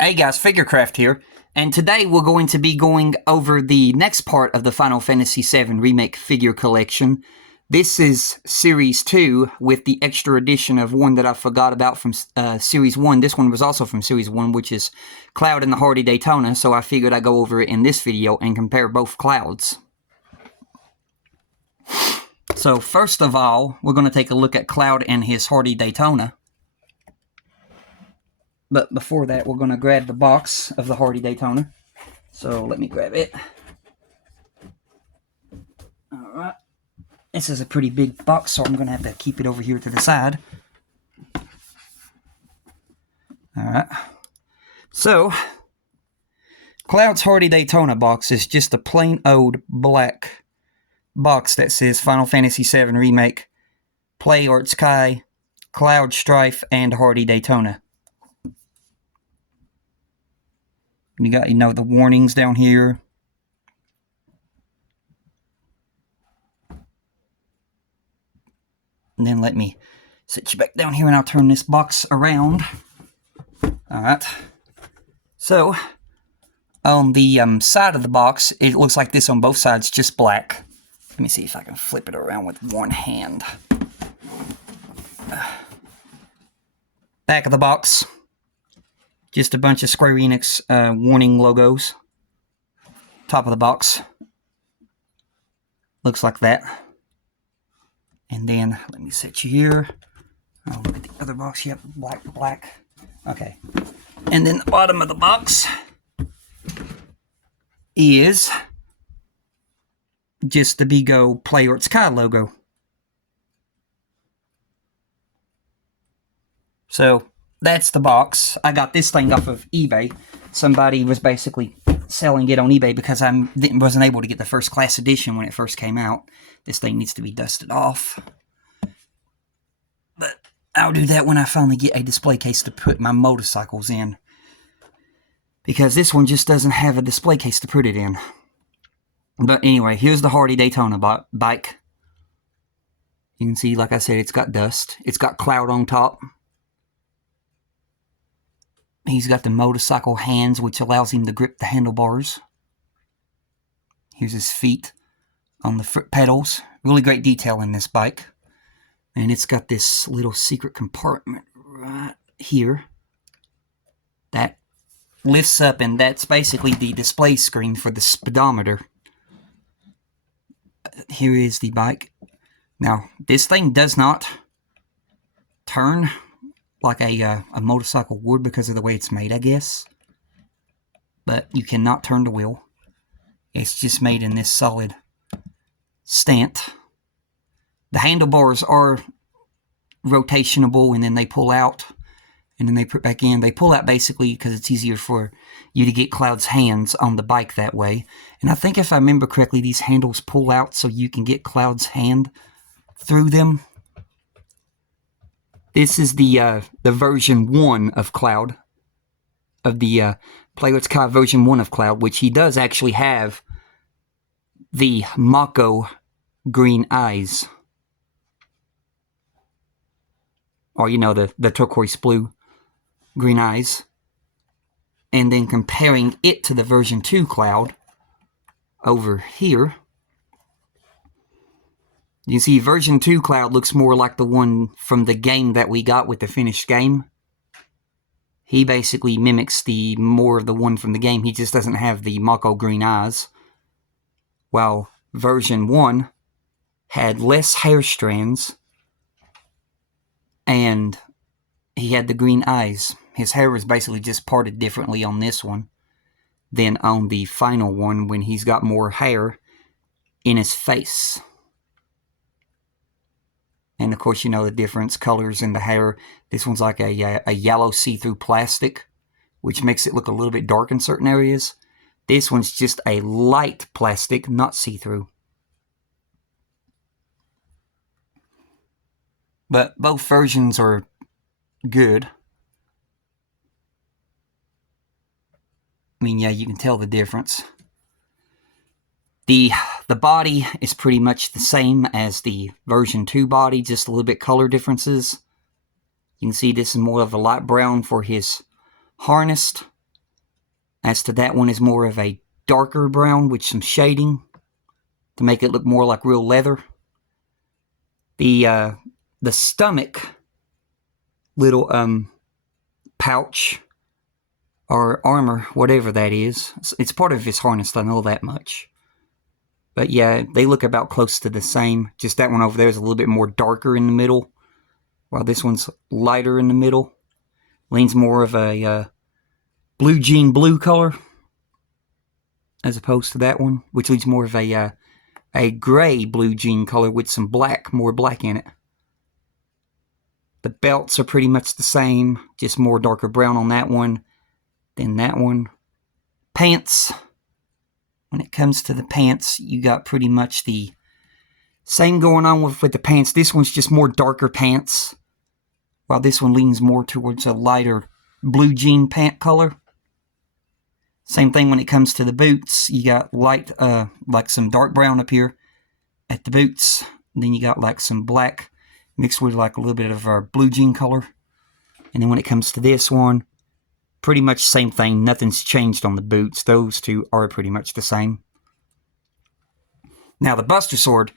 Hey guys, Figurecraft here, and today we're going to be going over the next part of the Final Fantasy VII Remake figure collection. This is Series 2 with the extra edition of one that I forgot about from Series 1. This one was also from Series 1, which is Cloud and the Hardy Daytona, so I figured I'd go over it in this video and compare both Clouds. So first of all, we're going to take a look at Cloud and his Hardy Daytona. But before that, we're going to grab the box of the Hardy Daytona. So let me grab it. Alright. This is a pretty big box, so I'm going to have to keep it over here to the side. Alright. So, Cloud's Hardy Daytona box is just a plain old black box that says Final Fantasy VII Remake, Play Arts Kai, Cloud Strife, and Hardy Daytona. You got, the warnings down here. And then let me sit you back down here and I'll turn this box around. Alright. So, on the side of the box, it looks like this on both sides, just black. Let me see if I can flip it around with one hand. Back of the box. Just a bunch of Square Enix warning logos. Top of the box. Looks like that. And then, let me set you here. Oh, look at the other box. Yep, black. Okay. And then the bottom of the box is just the Bigo Play Arts Kai logo. So, that's the box. I got this thing off of eBay. Somebody was basically selling it on eBay because I wasn't able to get the first class edition when it first came out. This thing needs to be dusted off. But I'll do that when I finally get a display case to put my motorcycles in. Because this one just doesn't have a display case to put it in. But anyway, here's the Hardy Daytona bike. You can see, like I said, it's got dust. It's got Cloud on top. He's got the motorcycle hands, which allows him to grip the handlebars. Here's his feet on the foot pedals. Really great detail in this bike. And it's got this little secret compartment right here that lifts up, and that's basically the display screen for the speedometer. Here is the bike. Now, this thing does not turn like a motorcycle would because of the way it's made, I guess. But you cannot turn the wheel. It's just made in this solid stant. The handlebars are rotationable, and then they pull out, and then they put back in. They pull out basically because it's easier for you to get Cloud's hands on the bike that way. And I think if I remember correctly, these handles pull out so you can get Cloud's hand through them. This is the version 1 of Cloud, of the Play Arts Kai version 1 of Cloud, which he does actually have the Mako green eyes. Or, the turquoise blue green eyes. And then comparing it to the version 2 Cloud over here, you see version 2 Cloud looks more like the one from the game that we got with the finished game. He basically mimics more of the one from the game. He just doesn't have the Mako green eyes. While version 1 had less hair strands, and he had the green eyes. His hair was basically just parted differently on this one than on the final one, when he's got more hair in his face. And of course, the difference, colors in the hair. This one's like a yellow see-through plastic, which makes it look a little bit dark in certain areas. This one's just a light plastic, not see-through. But both versions are good. I mean, yeah, you can tell the difference. The body is pretty much the same as the version 2 body, just a little bit color differences. You can see this is more of a light brown for his harness, As to that one is more of a darker brown with some shading to make it look more like real leather. The stomach little pouch or armor, whatever that is, it's part of his harness, I know that much. But yeah, they look about close to the same. Just that one over there is a little bit more darker in the middle, while this one's lighter in the middle. Leans more of a blue jean blue color as opposed to that one, which leads more of a gray blue jean color with some black, more black in it. The belts are pretty much the same, just more darker brown on that one than that one. Pants. When it comes to the pants, you got pretty much the same going on with the pants. This one's just more darker pants, while this one leans more towards a lighter blue jean pant color. Same thing when it comes to the boots. You got light, like some dark brown up here at the boots. Then you got like some black mixed with like a little bit of our blue jean color. And then when it comes to this one, pretty much same thing. Nothing's changed on the boots. Those two are pretty much the same. Now the Buster Sword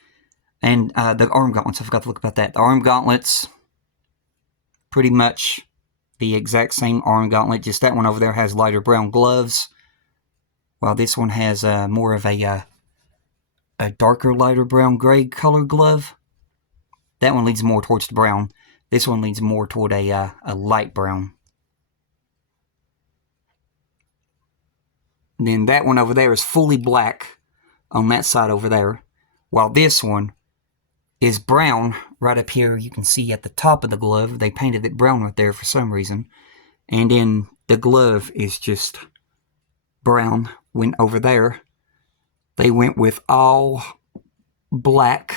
and the arm gauntlets, I forgot to look about that. The arm gauntlets, pretty much the exact same arm gauntlet, just that one over there has lighter brown gloves, while this one has more of a darker, lighter brown gray color glove. That one leans more towards the brown. This one leans more toward a light brown. And then that one over there is fully black on that side over there, while this one is brown right up here. You can see at the top of the glove, they painted it brown right there for some reason. And then the glove is just brown. When over there, they went with all black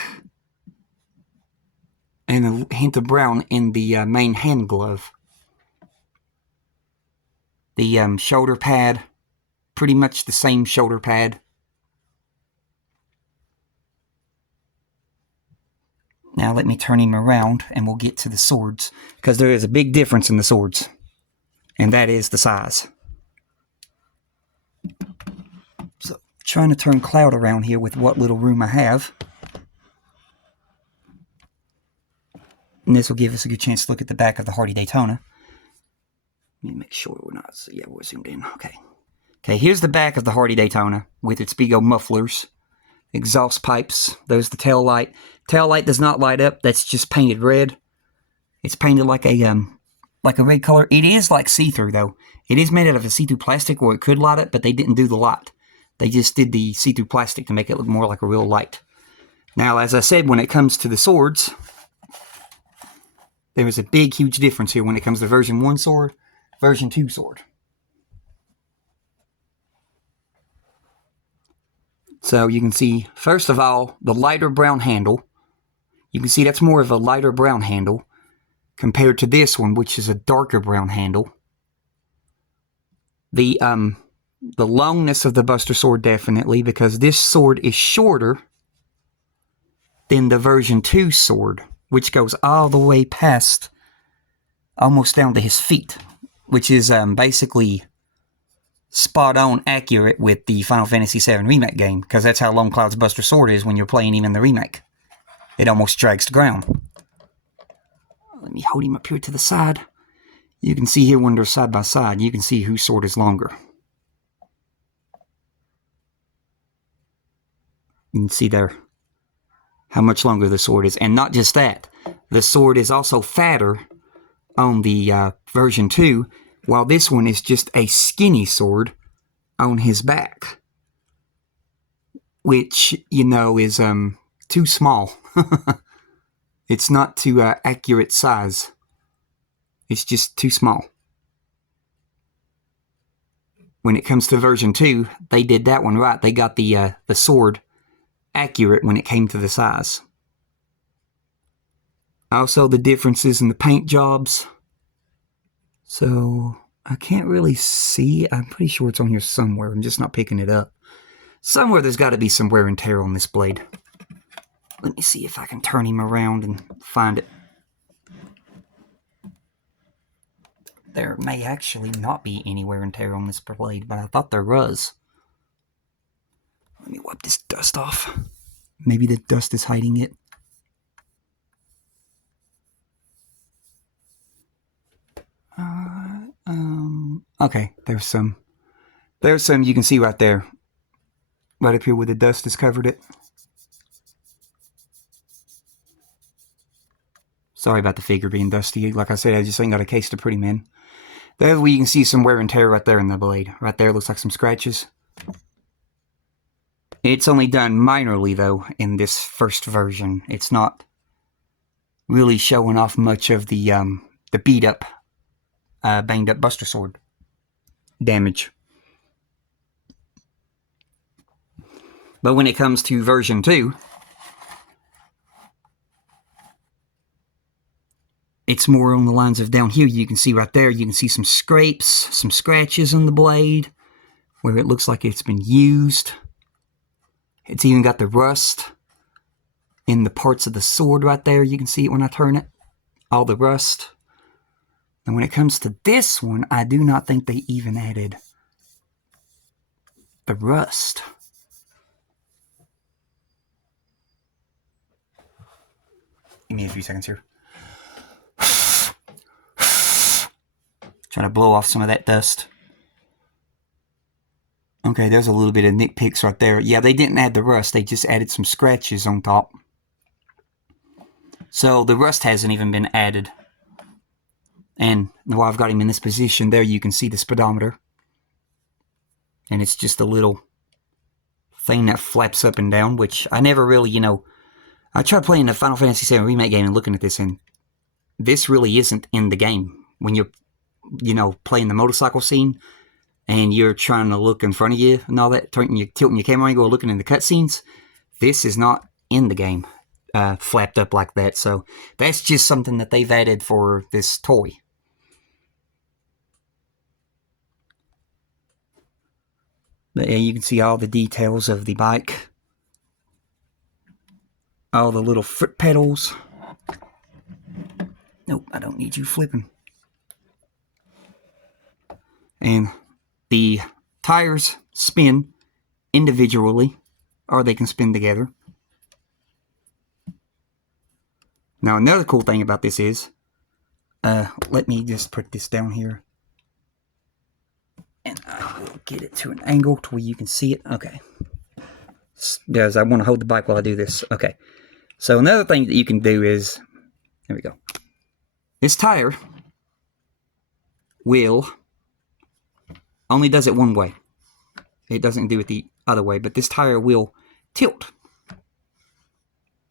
and a hint of brown in the main hand glove. The shoulder pad, pretty much the same shoulder pad. Now let me turn him around and we'll get to the swords, because there is a big difference in the swords, and that is the size. So, trying to turn Cloud around here with what little room I have. And this will give us a good chance to look at the back of the Hardy Daytona. Let me make sure we're not, so yeah, we're zoomed in. Okay. Okay, here's the back of the Hardy Daytona with its big old mufflers, exhaust pipes. There's the tail light. Tail light does not light up. That's just painted red. It's painted like a red color. It is like see-through though. It is made out of a see-through plastic where it could light up, but they didn't do the light. They just did the see-through plastic to make it look more like a real light. Now, as I said, when it comes to the swords, there is a big, huge difference here when it comes to version 1 sword, version 2 sword. So you can see, first of all, the lighter brown handle. You can see that's more of a lighter brown handle compared to this one, which is a darker brown handle. The longness of the Buster Sword, definitely, because this sword is shorter than the version 2 sword, which goes all the way past, almost down to his feet, which is basically spot on accurate with the Final Fantasy VII Remake game, because that's how long Cloud's Buster Sword is when you're playing him in the remake. It almost drags the ground. Let me hold him up here to the side. You can see here when they're side by side, you can see whose sword is longer. You can see there how much longer the sword is. And not just that, the sword is also fatter on the version 2, while this one is just a skinny sword on his back, which, you know, is too small. It's not too accurate size. It's just too small. When it comes to version 2, they did that one right. They got the sword accurate when it came to the size. Also, the differences in the paint jobs. So, I can't really see. I'm pretty sure it's on here somewhere. I'm just not picking it up. Somewhere there's got to be some wear and tear on this blade. Let me see if I can turn him around and find it. there may actually not be any wear and tear on this blade, but I thought there was. Let me wipe this dust off. Maybe the dust is hiding it. Okay, there's some. There's some you can see right there. Right up here where the dust has covered it. Sorry about the figure being dusty. Like I said, I just ain't got a case to put him in. There's where you can see some wear and tear right there in the blade. Right there looks like some scratches. It's only done minorly, though, in this first version. It's not really showing off much of the beat-up, banged-up Buster Sword damage. But when it comes to version 2, it's more on the lines of down here. You can see right there, you can see some scrapes, some scratches on the blade, where it looks like it's been used. It's even got the rust in the parts of the sword right there. You can see it when I turn it. All the rust. And when it comes to this one, I do not think they even added the rust. Give me a few seconds here. Trying to blow off some of that dust. Okay, there's a little bit of nitpicks right there. Yeah, they didn't add the rust. They just added some scratches on top. So the rust hasn't even been added. And while I've got him in this position, there you can see the speedometer. And it's just a little thing that flaps up and down, which I never really, I tried playing the Final Fantasy VII Remake game and looking at this, and this really isn't in the game. When you're, playing the motorcycle scene, and you're trying to look in front of you and all that, tilting your camera angle, looking in the cutscenes, this is not in the game, flapped up like that. So that's just something that they've added for this toy. But yeah, you can see all the details of the bike. All the little foot pedals. Nope, I don't need you flipping. And the tires spin individually, or they can spin together. Now, another cool thing about this is, let me just put this down here. And I will get it to an angle to where you can see it. Okay. Because I want to hold the bike while I do this. Okay. So another thing that you can do is, there we go. This tire will only does it one way. It doesn't do it the other way, but this tire will tilt.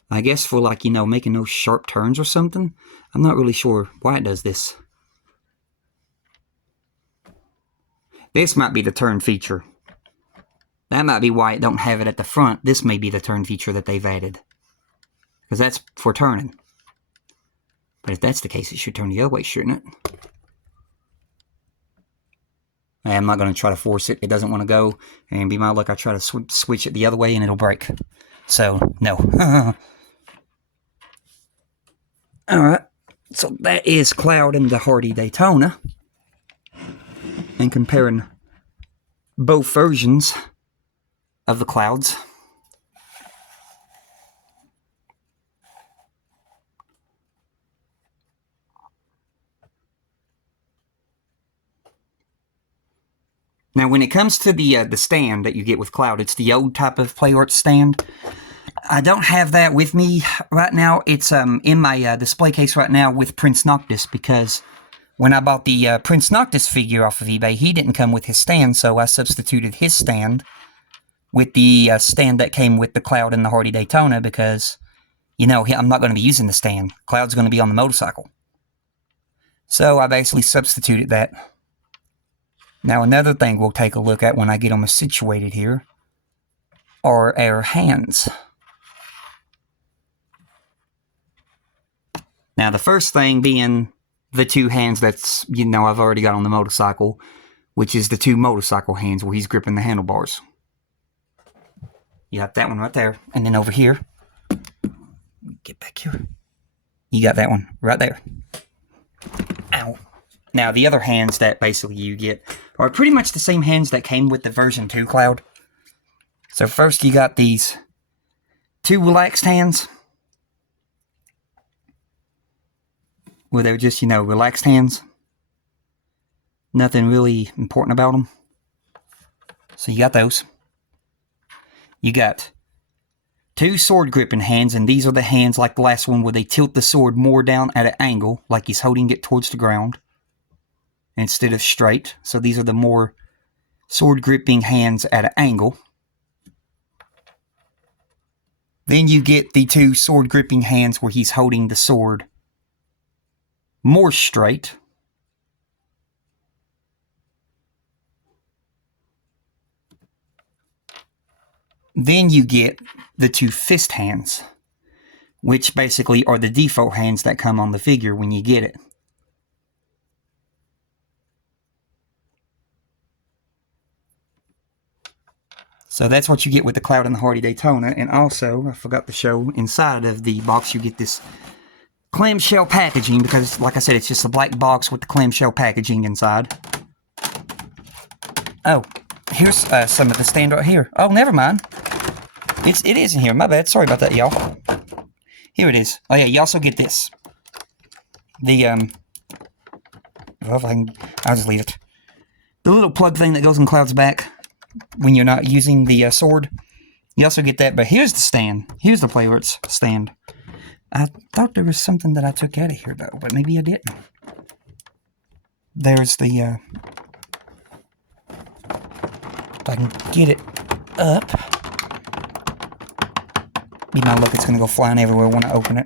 I guess for making those sharp turns or something. I'm not really sure why it does this. This might be the turn feature. That might be why it don't have it at the front. This may be the turn feature that they've added. Because that's for turning. But if that's the case, it should turn the other way, shouldn't it? I'm not going to try to force it. It doesn't want to go. And be my luck, I try to switch it the other way and it'll break. So, no. Alright. So that is Cloud and the Hardy Daytona. And comparing both versions of the Clouds. Now, when it comes to the stand that you get with Cloud, it's the old type of Play Arts stand. I don't have that with me right now. It's in my display case right now with Prince Noctis, because when I bought the Prince Noctis figure off of eBay, he didn't come with his stand, so I substituted his stand with the stand that came with the Cloud and the Hardy Daytona, because, I'm not going to be using the stand. Cloud's going to be on the motorcycle. So I basically substituted that. Now, another thing we'll take a look at when I get them situated here are our hands. Now, the first thing being the two hands that's, I've already got on the motorcycle, which is the two motorcycle hands where he's gripping the handlebars. You got that one right there. And then over here, get back here. You got that one right there. Ow. Now, the other hands that basically you get are pretty much the same hands that came with the version 2 Cloud. So first you got these 2 relaxed hands. Where they're just, relaxed hands. Nothing really important about them. So you got those. You got 2 sword gripping hands, and these are the hands like the last one where they tilt the sword more down at an angle, like he's holding it towards the ground, instead of straight. So these are the more sword gripping hands at an angle. Then you get the 2 sword gripping hands where he's holding the sword more straight. Then you get the 2 fist hands, which basically are the default hands that come on the figure when you get it. So that's what you get with the Cloud and the Hardy Daytona. And also, I forgot to show, inside of the box you get this clamshell packaging, because like I said, it's just a black box with the clamshell packaging inside. Oh, here's some of the stand right here. Oh, never mind. It is in here. My bad. Sorry about that, y'all. Here it is. Oh yeah, you also get this. The well, I'll just leave it. The little plug thing that goes in Cloud's back when you're not using the sword. You also get that, but here's the stand. Here's the Play Arts stand. I thought there was something that I took out of here, though, but maybe I didn't. There's the, if I can get it up. You know, look, it's going to go flying everywhere when I open it.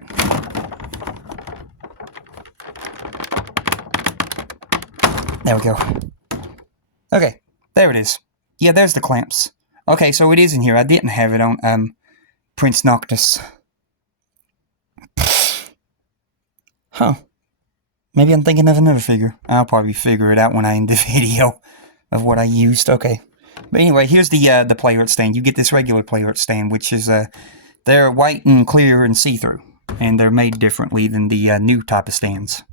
There we go. Okay, there it is. Yeah, there's the clamps. Okay, so it is in here. I didn't have it on, Prince Noctis. Huh. Maybe I'm thinking of another figure. I'll probably figure it out when I end the video of what I used. Okay. But anyway, here's the Play Art stand. You get this regular Play Art stand, which is, they're white and clear and see-through. And they're made differently than the new type of stands.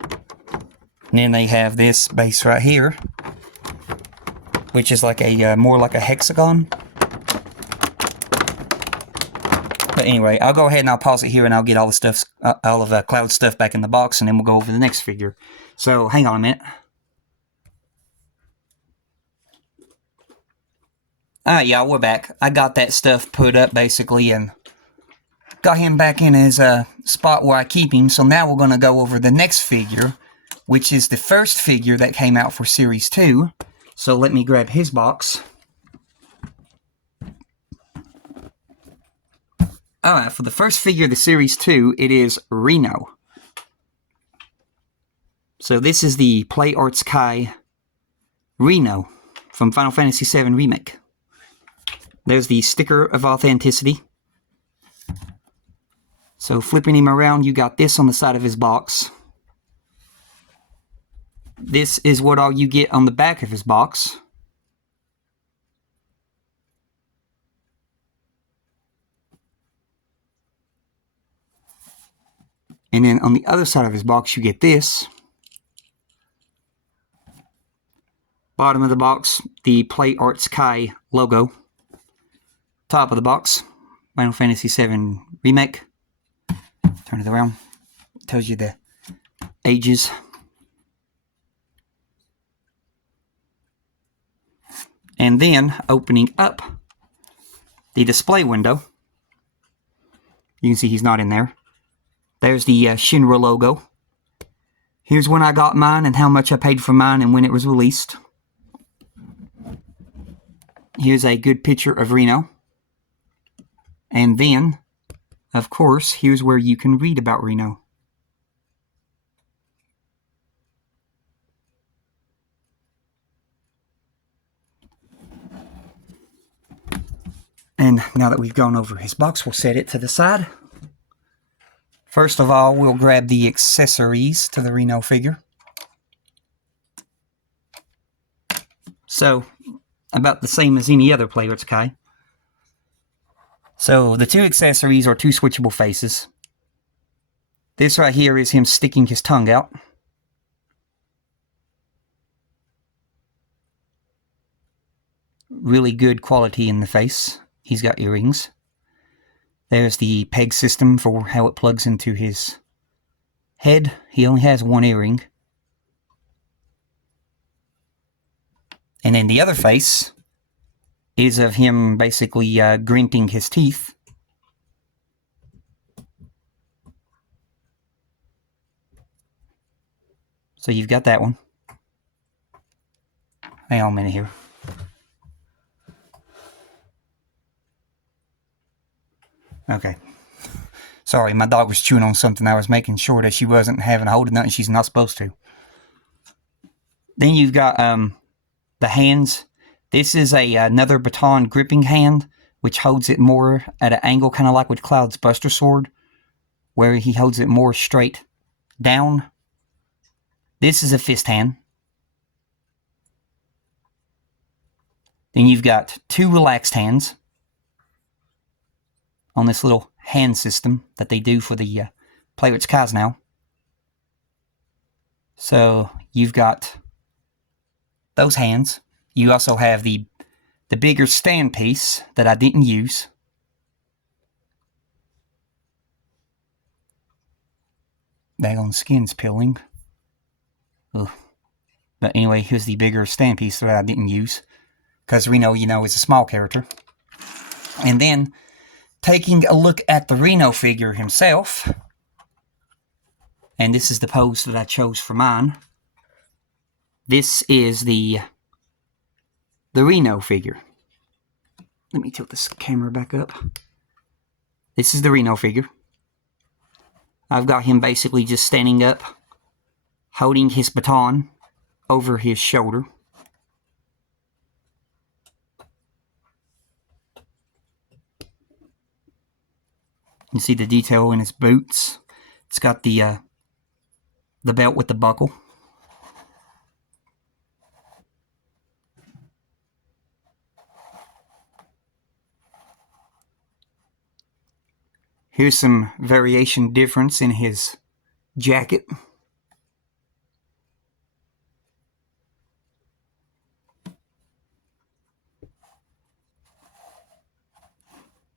And then they have this base right here, which is like a, more like a hexagon. But anyway, I'll go ahead and I'll pause it here and I'll get all the stuff, all of Cloud's stuff back in the box, and then we'll go over the next figure. So, hang on a minute. Alright, y'all, we're back. I got that stuff put up, basically, and got him back in his spot where I keep him. So now we're going to go over the next figure, which is the first figure that came out for Series 2. So let me grab his box. Alright, for the first figure of the Series 2, it is Reno. So this is the Play Arts Kai Reno from Final Fantasy VII Remake. There's the sticker of authenticity. So flipping him around, you got this on the side of his box. This is what all you get on the back of his box. And then on the other side of his box, you get this. Bottom of the box, the Play Arts Kai logo. Top of the box, Final Fantasy VII Remake. Turn it around. It tells you the ages. And then, opening up the display window, you can see he's not in there. There's the Shinra logo. Here's when I got mine and how much I paid for mine and when it was released. Here's a good picture of Reno. And then, of course, here's where you can read about Reno. And now that we've gone over his box, we'll set it to the side. First of all, we'll grab the accessories to the Reno figure. So, about the same as any other Play Arts Kai. So, the 2 accessories are 2 switchable faces. This right here is him sticking his tongue out. really good quality in the face. He's got earrings. There's the peg system for how it plugs into his head. He only has one earring. And then the other face is of him basically gritting his teeth. So you've got that one. Hang on a minute here. Okay. Sorry, my dog was chewing on something. I was making sure that she wasn't having a hold of nothing she's not supposed to. Then you've got the hands. This is another baton gripping hand, which holds it more at an angle, kind of like with Cloud's Buster Sword, where he holds it more straight down. This is a fist hand. Then you've got two relaxed hands on this little hand system that they do for the Players Kaz now. So you've got those hands. You also have the bigger stand piece that I didn't use. Daggone skin's peeling. Ugh. But anyway, here's the bigger stand piece that I didn't use. Because Reno, you know, is a small character. And then, taking a look at the Reno figure himself. And this is the pose that I chose for mine. This is the Reno figure. Let me tilt this camera back up. This is the Reno figure. I've got him basically just standing up, holding his baton over his shoulder. You can see the detail in his boots. It's got the belt with the buckle. Here's some variation difference in his jacket.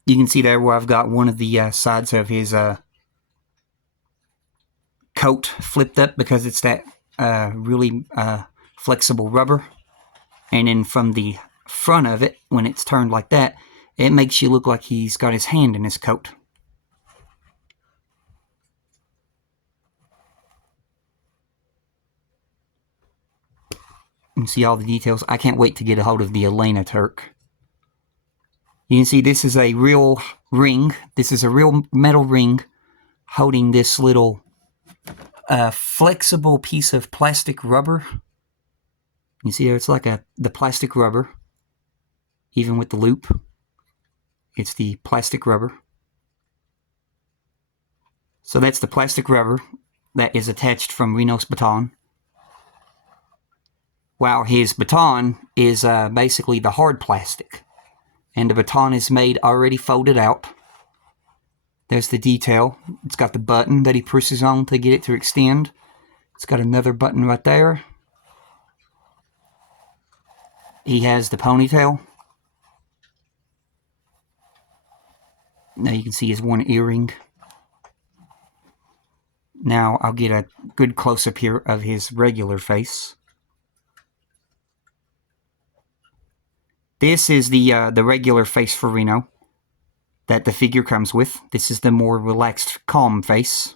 You can see there where I've got one of the sides of his coat flipped up because it's that really flexible rubber. And then from the front of it, when it's turned like that, it makes you look like he's got his hand in his coat. You can see all the details. I can't wait to get a hold of the Elena Turk. You can see this is a real ring. This is a real metal ring holding this little flexible piece of plastic rubber. You see there, it's like the plastic rubber, even with the loop. It's the plastic rubber. So that's the plastic rubber that is attached from Reno's baton. While his baton is basically the hard plastic. And the baton is made already folded out. There's the detail. It's got the button that he presses on to get it to extend. It's got another button right there. He has the ponytail. Now you can see his one earring. Now I'll get a good close-up here of his regular face. This is the regular face for Reno that the figure comes with. This is the more relaxed, calm face.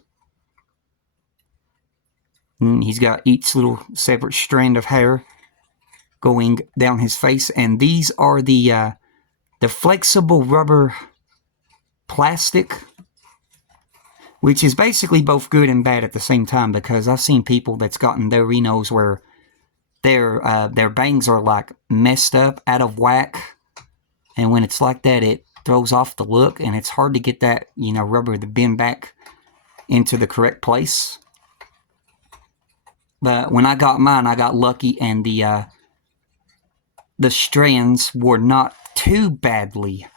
And he's got each little separate strand of hair going down his face, and these are the flexible rubber plastic, which is basically both good and bad at the same time, because I've seen people that's gotten their Renos where their bangs are like messed up, out of whack, and when it's like that, it throws off the look, and it's hard to get that, you know, rubber to bend back into the correct place. But when I got mine, I got lucky, and the strands were not too badly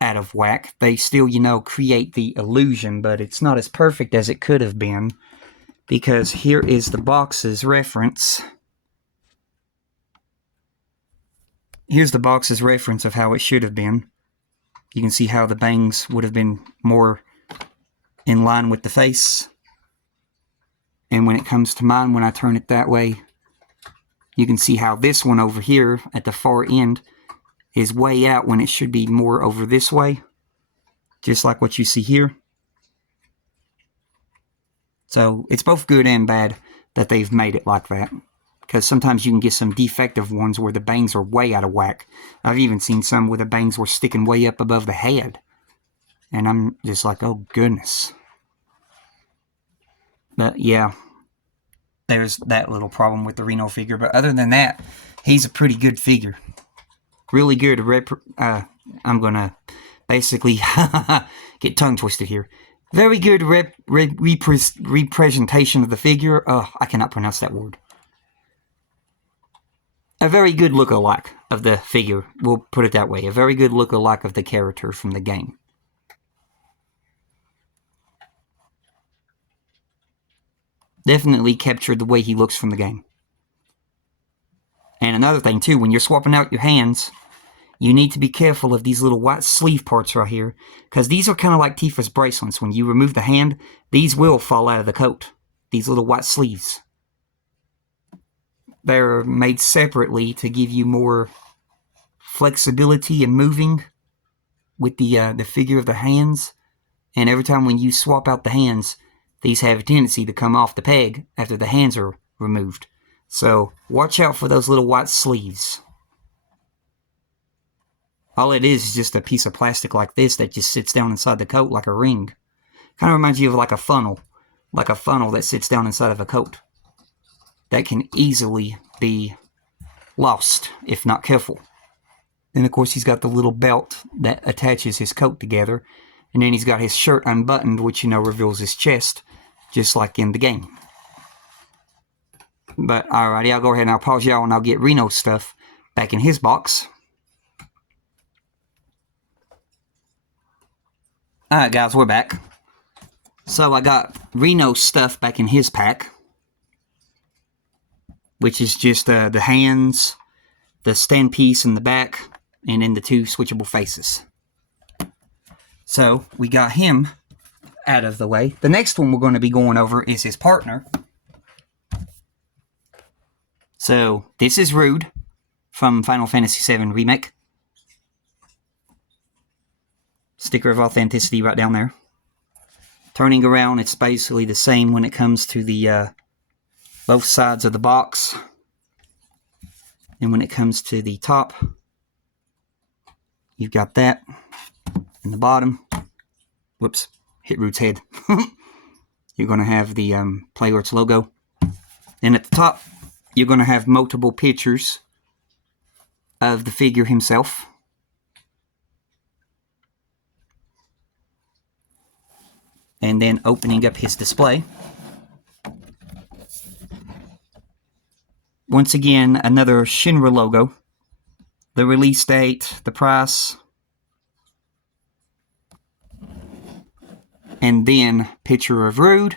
out of whack. They still, you know, create the illusion, but it's not as perfect as it could have been, because here is the box's reference. here's the box's reference of how it should have been. You can see how the bangs would have been more in line with the face. And when it comes to mine, when I turn it that way, you can see how this one over here at the far end is way out when it should be more over this way. Just like what you see here. So it's both good and bad that they've made it like that. Because sometimes you can get some defective ones where the bangs are way out of whack. I've even seen some where the bangs were sticking way up above the head. And I'm just like, oh goodness. But yeah, there's that little problem with the Reno figure. But other than that, he's a pretty good figure. Really good. I'm going to basically get tongue twisted here. Very good representation of the figure. I cannot pronounce that word. A very good look-alike of the figure. We'll put it that way. A very good look-alike of the character from the game. Definitely captured the way he looks from the game. And another thing, too, when you're swapping out your hands, you need to be careful of these little white sleeve parts right here, because these are kind of like Tifa's bracelets. When you remove the hand, these will fall out of the coat. These little white sleeves. They're made separately to give you more flexibility in moving with the figure of the hands. And every time when you swap out the hands, these have a tendency to come off the peg after the hands are removed. So watch out for those little white sleeves. All it is just a piece of plastic like this that just sits down inside the coat like a ring. Kind of reminds you of like a funnel that sits down inside of a coat. That can easily be lost if not careful. Then of course he's got the little belt that attaches his coat together, and then he's got his shirt unbuttoned, which reveals his chest, just like in the game. But alrighty, I'll go ahead and I'll pause y'all and I'll get Reno's stuff back in his box. Alright guys, we're back. So I got Reno's stuff back in his pack, which is just the hands, the stand piece in the back, and then the two switchable faces. So we got him out of the way. The next one we're going to be going over is his partner. So this is Rude from Final Fantasy VII Remake. Sticker of authenticity right down there. Turning around, it's basically the same when it comes to the both sides of the box. And when it comes to the top, you've got that. In the bottom, whoops, hit Rude's head. You're going to have the Playarts logo. And at the top, you're going to have multiple pictures of the figure himself. And then opening up his display. Once again, another Shinra logo. The release date, the price, and then picture of Rude,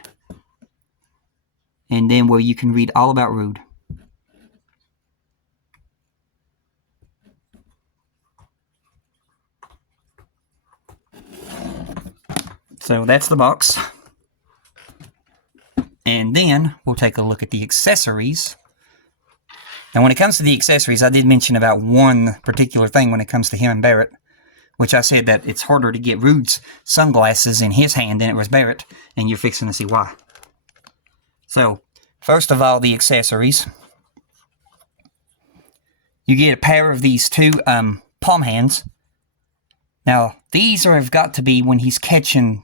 and then where you can read all about Rude. So that's the box. And then we'll take a look at the accessories. Now when it comes to the accessories, I did mention about one particular thing when it comes to him and Barrett, which I said that it's harder to get Rude's sunglasses in his hand than it was Barrett, and you're fixing to see why. So, first of all, the accessories. You get a pair of these two palm hands. Now, these have got to be when he's catching,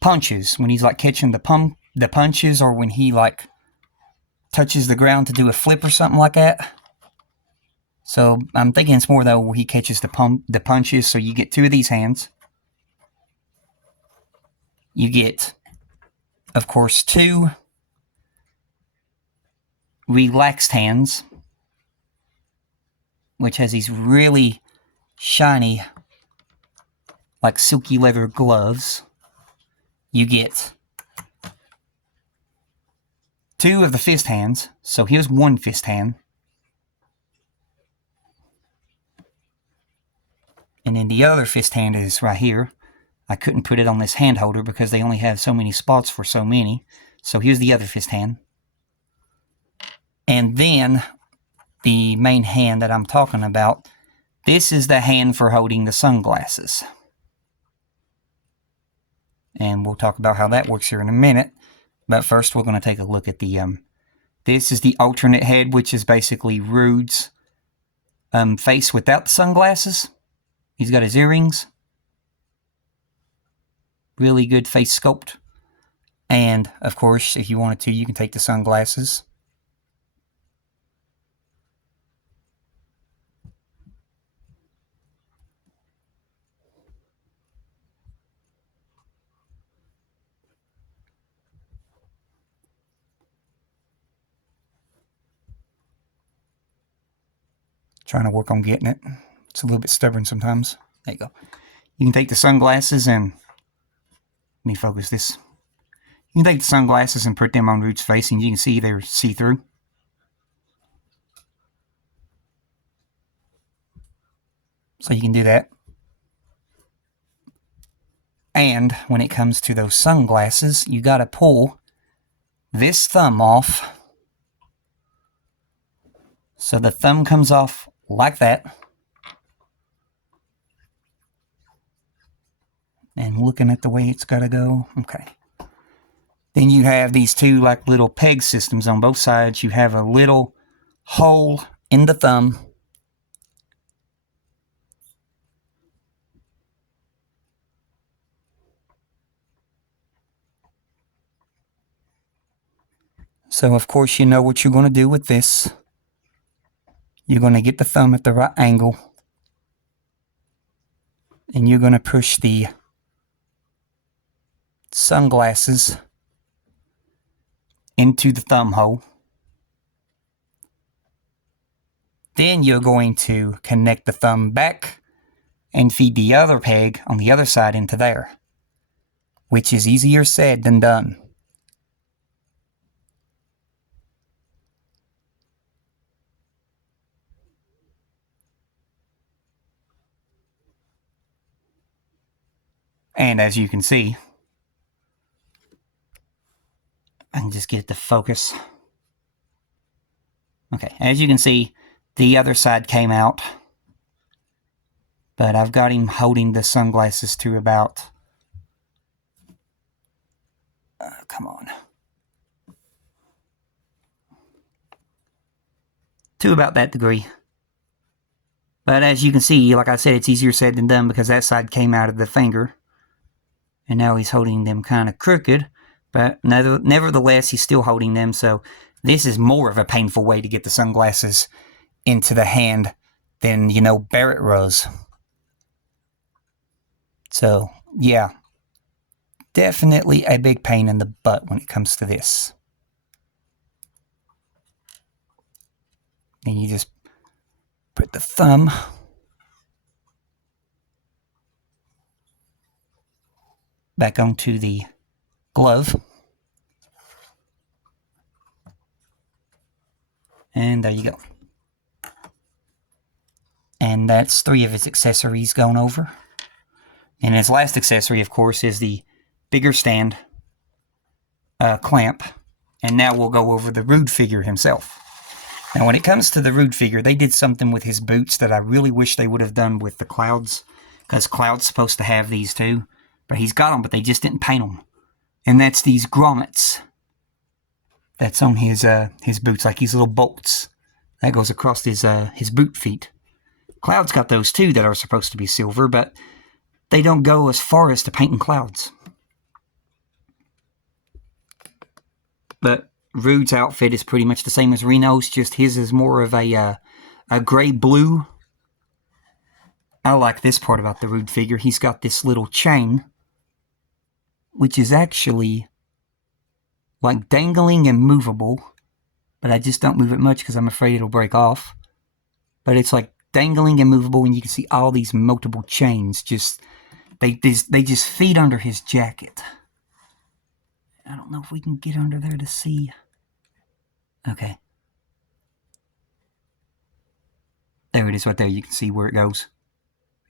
punches. When he's like catching the punches, or when he like touches the ground to do a flip or something like that. So I'm thinking it's more though where he catches the punches. So you get two of these hands. You get, of course, two relaxed hands, which has these really shiny, like silky leather gloves. You get two of the fist hands. So here's one fist hand. the other fist hand is right here. I couldn't put it on this hand holder because they only have so many spots for so many. So here's the other fist hand. And then the main hand that I'm talking about, this is the hand for holding the sunglasses. And we'll talk about how that works here in a minute. But first we're going to take a look at the, this is the alternate head, which is basically Rude's face without the sunglasses. He's got his earrings. Really good face sculpt. And, of course, if you wanted to, you can take the sunglasses. Trying to work on getting it. It's a little bit stubborn sometimes. There you go. You can take the sunglasses and... Let me focus this. You can take the sunglasses and put them on Rude's face, and you can see they're see-through. So you can do that. And when it comes to those sunglasses, you got to pull this thumb off. So the thumb comes off like that. And looking at the way it's got to go. Okay. Then you have these two like little peg systems on both sides. You have a little hole in the thumb. So of course you know what you're going to do with this. You're going to get the thumb at the right angle. And you're going to push the sunglasses into the thumb hole. Then you're going to connect the thumb back and feed the other peg on the other side into there, which is easier said than done. And as you can see, I can just get it to focus. Okay, as you can see, the other side came out. But I've got him holding the sunglasses to about... come on. To about that degree. But as you can see, like I said, it's easier said than done because that side came out of the finger. And now he's holding them kind of crooked. But nevertheless, he's still holding them. So this is more of a painful way to get the sunglasses into the hand than, you know, Barrett Rose. So, yeah. Definitely a big pain in the butt when it comes to this. Then you just put the thumb back onto the glove. And there you go. And that's 3 of his accessories gone over. And his last accessory, of course, is the bigger stand clamp. And now we'll go over the Rude figure himself. Now, when it comes to the Rude figure, they did something with his boots that I really wish they would have done with the Clouds. Because Cloud's supposed to have these too. But he's got them, but they just didn't paint them. And that's these grommets. That's on his boots, like these little bolts. That goes across his boot feet. Cloud's got those too that are supposed to be silver, but they don't go as far as to painting Clouds. But Rude's outfit is pretty much the same as Reno's, just his is more of a gray-blue. I like this part about the Rude figure. He's got this little chain, which is actually like dangling and movable, but I just don't move it much because I'm afraid it'll break off. But it's like dangling and movable, and you can see all these multiple chains they just feed under his jacket. I don't know if we can get under there to see. Okay. There it is right there. You can see where it goes.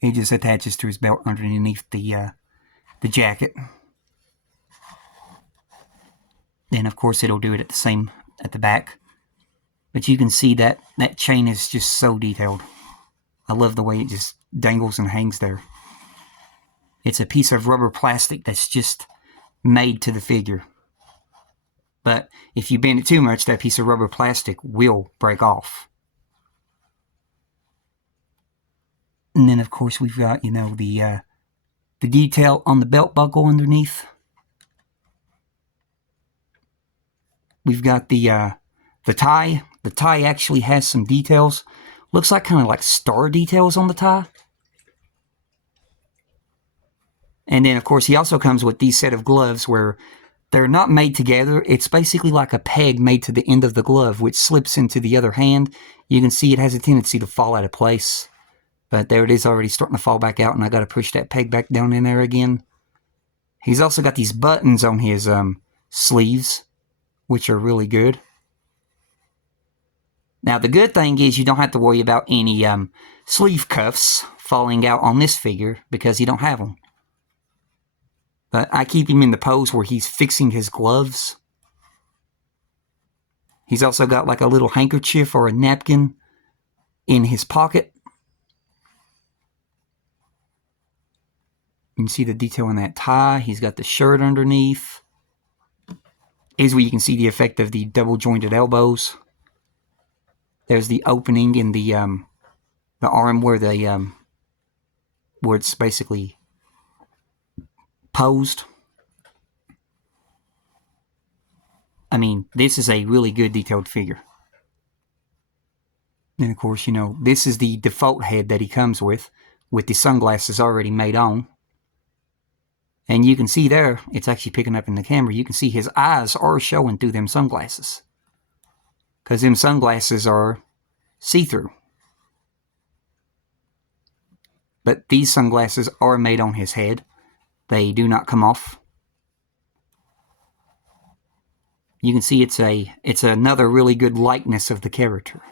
He just attaches to his belt underneath the jacket. Then, of course, it'll do it at the back. But you can see that chain is just so detailed. I love the way it just dangles and hangs there. It's a piece of rubber plastic that's just made to the figure. But if you bend it too much, that piece of rubber plastic will break off. And then, of course, we've got, the detail on the belt buckle underneath. We've got the tie. The tie actually has some details. Looks like kind of like star details on the tie. And then, of course, he also comes with these set of gloves where they're not made together. It's basically like a peg made to the end of the glove, which slips into the other hand. You can see it has a tendency to fall out of place. But there it is, already starting to fall back out, and I got to push that peg back down in there again. He's also got these buttons on his sleeves, which are really good. Now, the good thing is you don't have to worry about any sleeve cuffs falling out on this figure because you don't have them. But I keep him in the pose where he's fixing his gloves. He's also got like a little handkerchief or a napkin in his pocket. You can see the detail in that tie. He's got the shirt underneath. Here's where you can see the effect of the double jointed elbows. There's the opening in the arm where where it's basically posed. I mean, this is a really good detailed figure. And of course, this is the default head that he comes with the sunglasses already made on. And you can see there, it's actually picking up in the camera, you can see his eyes are showing through them sunglasses. Because them sunglasses are see-through. But these sunglasses are made on his head. They do not come off. You can see it's another really good likeness of the character.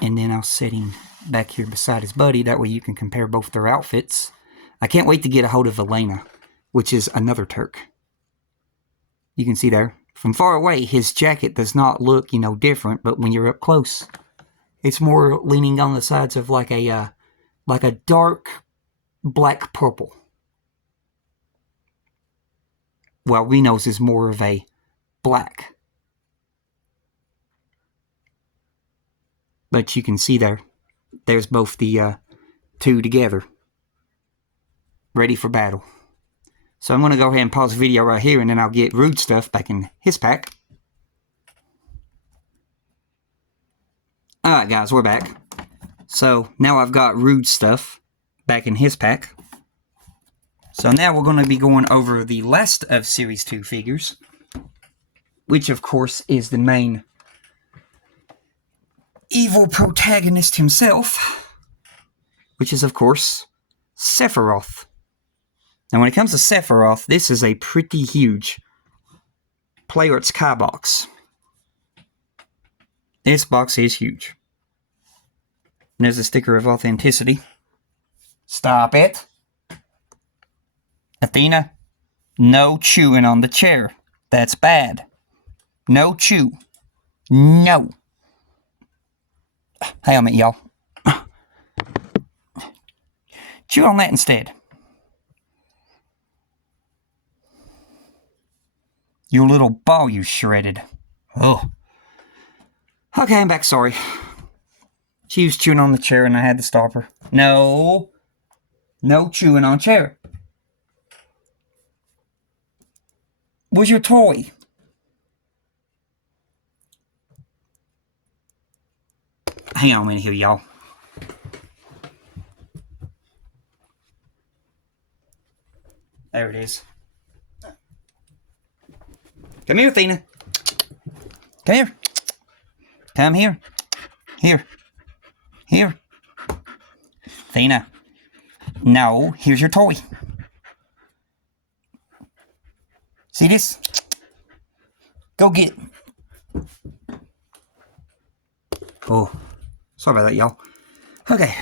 And then I'll set him back here beside his buddy. That way you can compare both their outfits. I can't wait to get a hold of Elena, which is another Turk. You can see there. From far away, his jacket does not look, different. But when you're up close, it's more leaning on the sides of like a dark black purple. While Reno's is more of a black. But you can see there's both the two together, ready for battle. So I'm going to go ahead and pause the video right here, and then I'll get Rude Stuff back in his pack. Alright guys, we're back. So now I've got Rude Stuff back in his pack. So now we're going to be going over the last of Series 2 figures, which of course is the main evil protagonist himself, which is, of course, Sephiroth. Now, when it comes to Sephiroth, this is a pretty huge Player Arts Kai box. This box is huge. And there's a sticker of authenticity. Stop it. Athena, no chewing on the chair. That's bad. No chew. No. Helmet, y'all. Chew on that instead. Your little ball you shredded. Oh. Okay, I'm back, sorry. She was chewing on the chair and I had to stop her. No. No chewing on chair. Where's your toy? Hang on a minute here, y'all. There it is. Come here, Athena. Come here. Come here. Here. Here. Athena. No, here's your toy. See this? Go get it. Oh, sorry about that, y'all. Okay.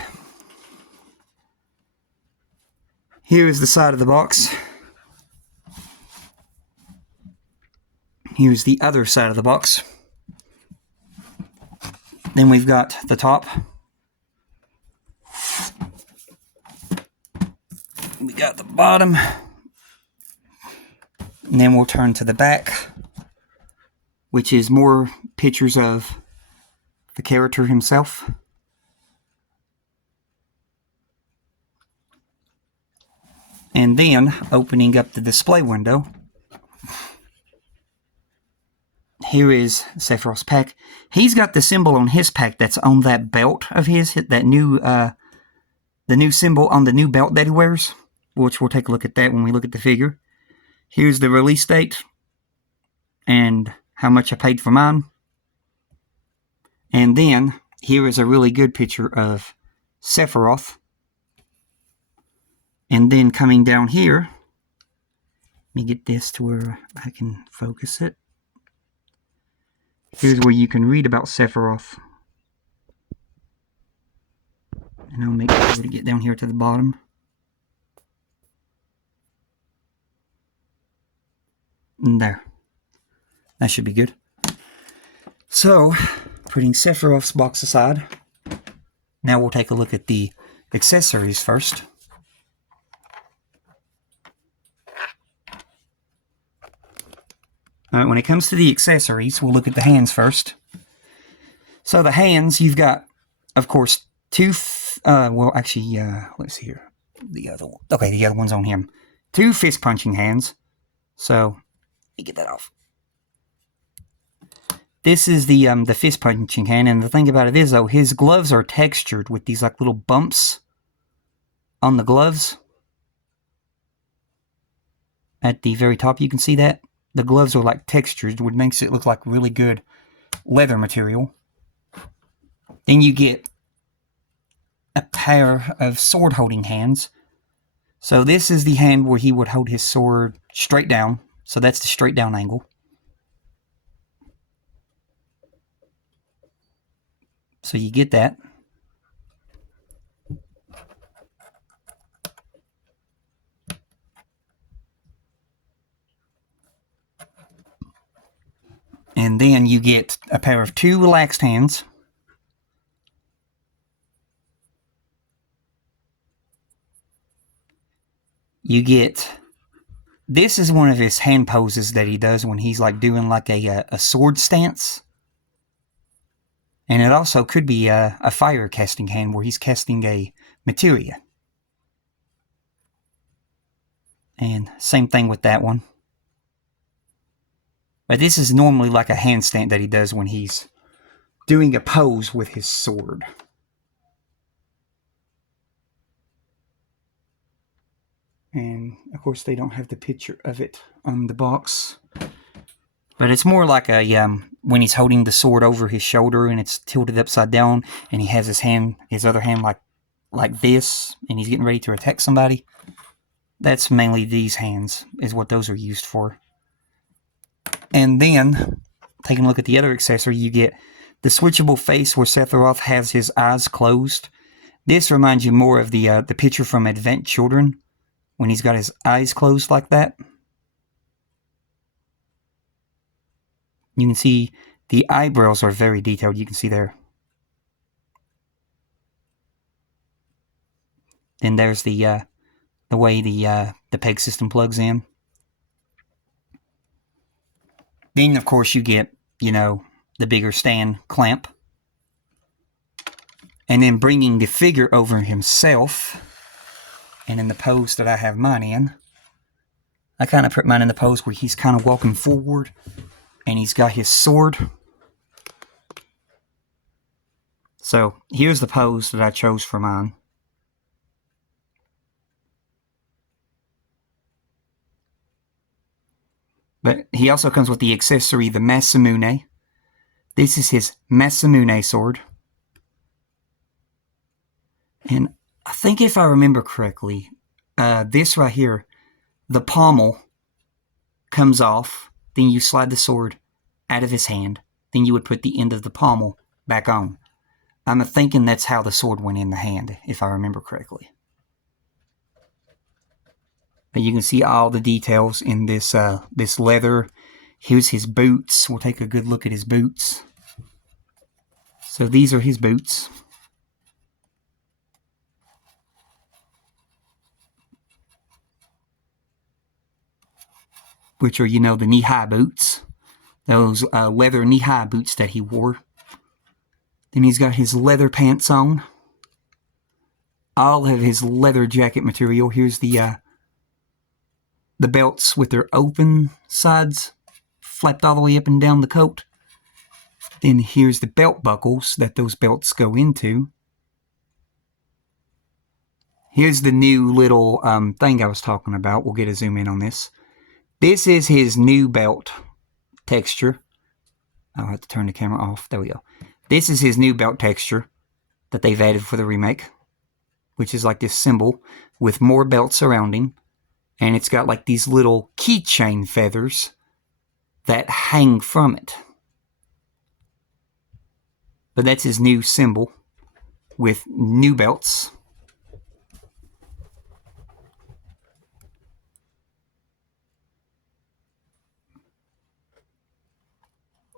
Here is the side of the box. Here's the other side of the box. Then we've got the top. We got the bottom. And then we'll turn to the back, which is more pictures of the character himself. And then, opening up the display window, here is Sephiroth's pack. He's got the symbol on his pack that's on that belt of his, that new, the new symbol on the new belt that he wears, which we'll take a look at that when we look at the figure. Here's the release date and how much I paid for mine. And then, here is a really good picture of Sephiroth. And then coming down here, let me get this to where I can focus it. Here's where you can read about Sephiroth. And I'll make sure to get down here to the bottom. And there. That should be good. So, putting Sephiroth's box aside, now we'll take a look at the accessories first. Alright, when it comes to the accessories, we'll look at the hands first. So the hands, you've got, of course, let's see here. The other one. Okay, the other one's on him. 2 fist-punching hands. So, let me get that off. This is the fist-punching hand, and the thing about it is, though, his gloves are textured with these, like, little bumps on the gloves. At the very top, you can see that. The gloves are like textured, which makes it look like really good leather material. Then you get a pair of sword-holding hands. So this is the hand where he would hold his sword straight down. So that's the straight down angle. So you get that. And then you get a pair of 2 relaxed hands. You get, this is one of his hand poses that he does when he's like doing like a sword stance. And it also could be a fire casting hand where he's casting a materia. And same thing with that one. But this is normally like a handstand that he does when he's doing a pose with his sword. And, of course, they don't have the picture of it on the box. But it's more like a, when he's holding the sword over his shoulder and it's tilted upside down and he has his other hand like this and he's getting ready to attack somebody. That's mainly these hands, is what those are used for. And then, taking a look at the other accessory, you get the switchable face where Sephiroth has his eyes closed. This reminds you more of the picture from Advent Children, when he's got his eyes closed like that. You can see the eyebrows are very detailed, you can see there. Then there's the way the peg system plugs in. Then, of course, you get, the bigger stand clamp. And then bringing the figure over himself, and in the pose that I have mine in, I kind of put mine in the pose where he's kind of walking forward, and he's got his sword. So, here's the pose that I chose for mine. But he also comes with the accessory, the Masamune. This is his Masamune sword. And I think if I remember correctly, this right here, the pommel comes off. Then you slide the sword out of his hand. Then you would put the end of the pommel back on. I'm thinking that's how the sword went in the hand, if I remember correctly. But you can see all the details in this this leather. Here's his boots. We'll take a good look at his boots. So these are his boots. Which are, you know, the knee-high boots. Those leather knee-high boots that he wore. Then he's got his leather pants on. All of his leather jacket material. Here's the belts with their open sides, flapped all the way up and down the coat. Then here's the belt buckles that those belts go into. Here's the new little thing I was talking about. We'll get a zoom in on this. This is his new belt texture. I'll have to turn the camera off. There we go. This is his new belt texture that they've added for the remake, which is like this symbol with more belts surrounding. And it's got like these little keychain feathers that hang from it. But that's his new symbol with new belts.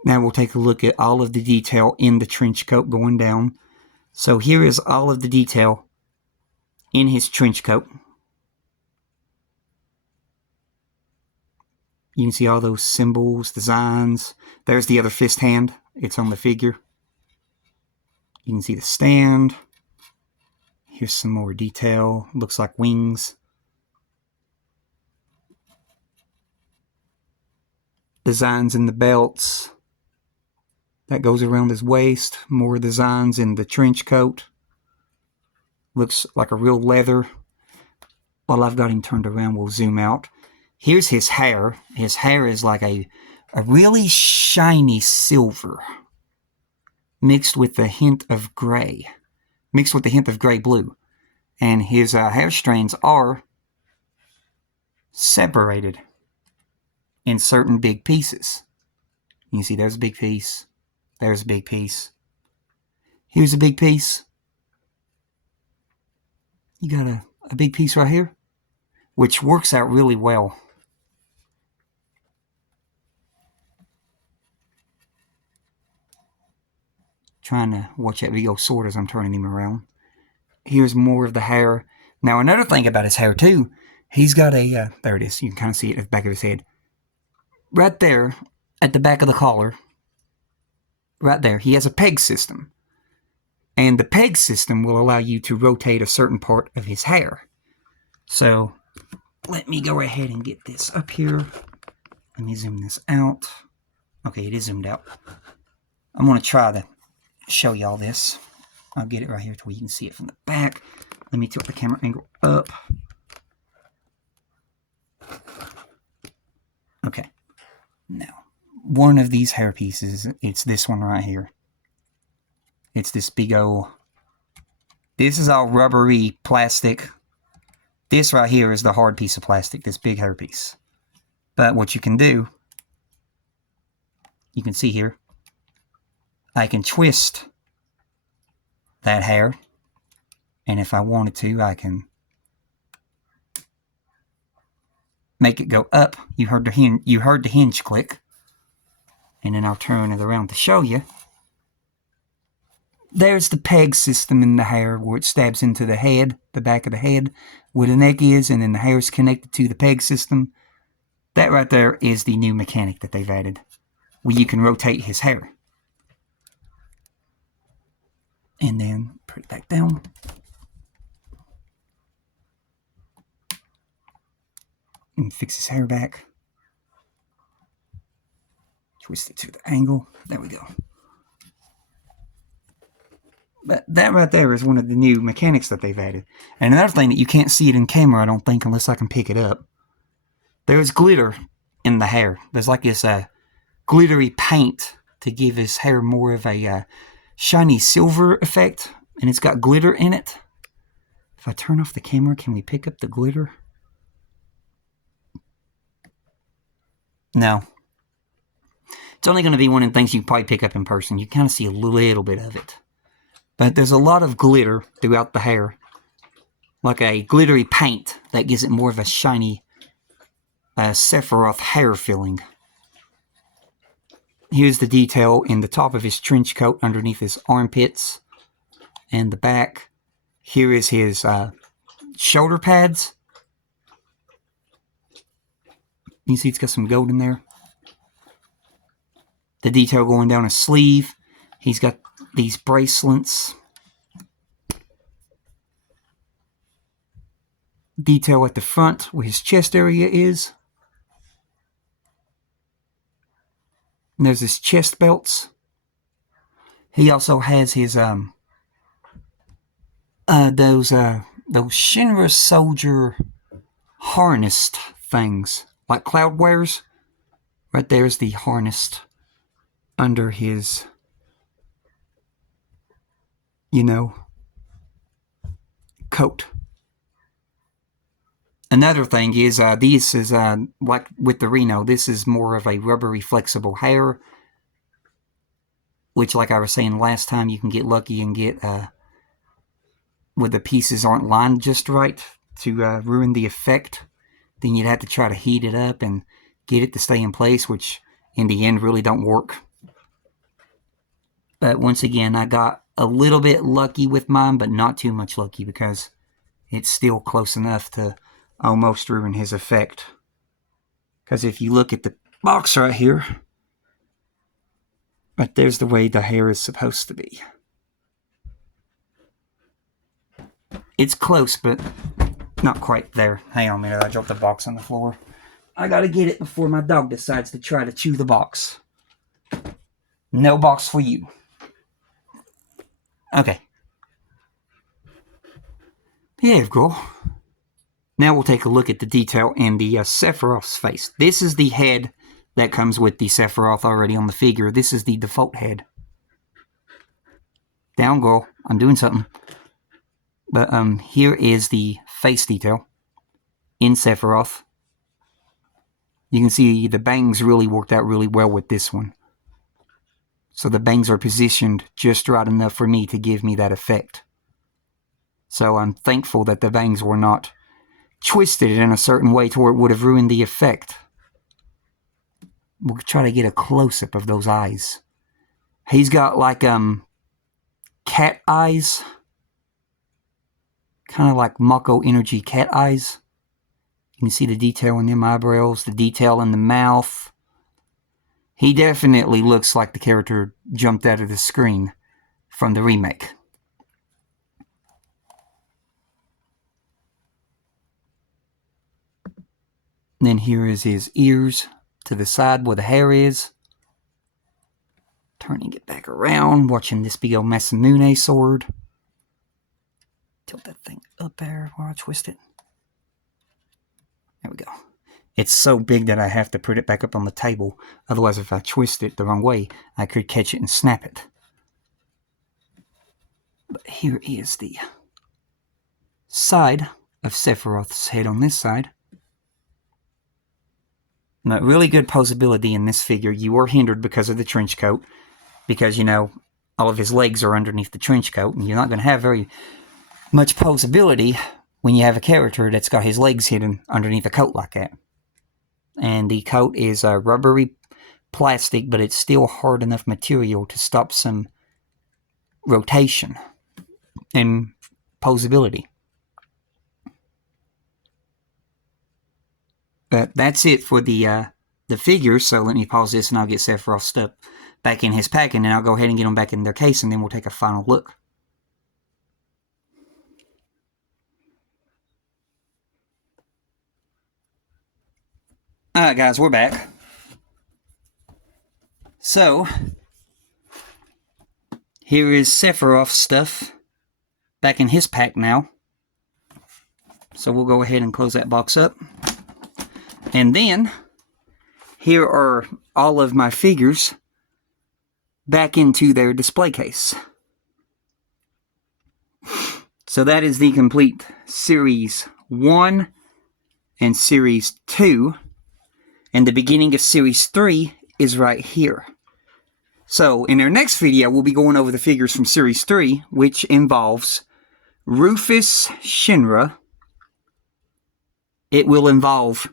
Now we'll take a look at all of the detail in the trench coat going down. So here is all of the detail in his trench coat. You can see all those symbols, designs. There's the other fist hand. It's on the figure. You can see the stand. Here's some more detail. Looks like wings. Designs in the belts. That goes around his waist. More designs in the trench coat. Looks like a real leather. While I've got him turned around, we'll zoom out. Here's his hair. His hair is like a really shiny silver mixed with a hint of gray. Mixed with a hint of gray-blue. And his hair strands are separated in certain big pieces. You can see there's a big piece. There's a big piece. Here's a big piece. You got a big piece right here, which works out really well. Trying to watch that big old sword as I'm turning him around. Here's more of the hair. Now, another thing about his hair, too, he's got a, there it is. You can kind of see it at the back of his head. Right there, at the back of the collar, right there, he has a peg system. And the peg system will allow you to rotate a certain part of his hair. So, let me go ahead and get this up here. Let me zoom this out. Okay, it is zoomed out. I'm going to try to show y'all this. I'll get it right here to where you can see it from the back. Let me tilt the camera angle up. Okay. Now, one of these hair pieces, it's this one right here. It's this big old... This is all rubbery plastic. This right here is the hard piece of plastic, this big hair piece. But what you can do, you can see here, I can twist that hair, and if I wanted to, I can make it go up. You heard the hinge click, and then I'll turn it around to show you. There's the peg system in the hair where it stabs into the head, the back of the head, where the neck is, and then the hair is connected to the peg system. That right there is the new mechanic that they've added, where you can rotate his hair. And then put it back down. And fix his hair back. Twist it to the angle. There we go. But that right there is one of the new mechanics that they've added. And another thing that you can't see it in camera, I don't think, unless I can pick it up. There's glitter in the hair. There's like this glittery paint to give his hair more of a shiny silver effect. And it's got glitter in it. If I turn off the camera, can we pick up the glitter? No. It's only going to be one of the things you can probably pick up in person. You kind of see a little bit of it. But there's a lot of glitter throughout the hair. Like a glittery paint that gives it more of a shiny Sephiroth hair feeling. Here's the detail in the top of his trench coat underneath his armpits and the back. Here is his shoulder pads. You see it's got some gold in there. The detail going down his sleeve. He's got these bracelets. Detail at the front where his chest area is. And there's his chest belts. He also has his those Shinra soldier harnessed things, like Cloud wears. Right there's the harnessed under his, coat. Another thing is, this is, like with the Reno, this is more of a rubbery, flexible hair, which, like I was saying last time, you can get lucky and get, where the pieces aren't lined just right to ruin the effect. Then you'd have to try to heat it up and get it to stay in place, which in the end really don't work. But once again, I got a little bit lucky with mine, but not too much lucky because it's still close enough to almost ruin his effect. Because if you look at the box right here, but there's the way the hair is supposed to be. It's close, but not quite there. Hang on a minute, I dropped the box on the floor. I gotta get it before my dog decides to try to chew the box. No box for you. Okay. Here we go. Now we'll take a look at the detail in the Sephiroth's face. This is the head that comes with the Sephiroth already on the figure. This is the default head. Down, girl. I'm doing something. But here is the face detail in Sephiroth. You can see the bangs really worked out really well with this one. So the bangs are positioned just right enough for me to give me that effect. So I'm thankful that the bangs were not twisted in a certain way to where it would have ruined the effect. We'll try to get a close-up of those eyes. He's got like cat eyes. Kind of like Mako Energy cat eyes. You can see the detail in them eyebrows, the detail in the mouth. He definitely looks like the character jumped out of the screen from the remake. And then here is his ears to the side where the hair is. Turning it back around, watching this big old Masamune sword. Tilt that thing up there while I twist it. There we go. It's so big that I have to put it back up on the table. Otherwise, if I twist it the wrong way, I could catch it and snap it. But here is the side of Sephiroth's head on this side. Now, really good posability in this figure. You are hindered because of the trench coat. Because, all of his legs are underneath the trench coat. And you're not going to have very much posability when you have a character that's got his legs hidden underneath a coat like that. And the coat is a rubbery plastic, but it's still hard enough material to stop some rotation and posability. But that's it for the figure, so let me pause this and I'll get Sephiroth's stuff back in his pack, and then I'll go ahead and get them back in their case, and then we'll take a final look. Alright guys, we're back. So, here is Sephiroth's stuff back in his pack now. So we'll go ahead and close that box up. And then, here are all of my figures back into their display case. So that is the complete Series 1 and Series 2. And the beginning of Series 3 is right here. So, in our next video, we'll be going over the figures from Series 3, which involves Rufus Shinra. It will involve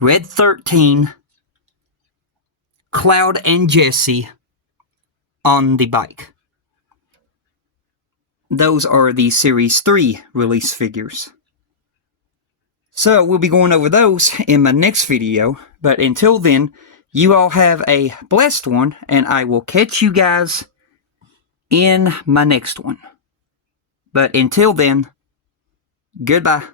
Red 13, Cloud and Jesse on the bike. Those are the Series 3 release figures. So, we'll be going over those in my next video, but until then, you all have a blessed one, and I will catch you guys in my next one. But until then, goodbye.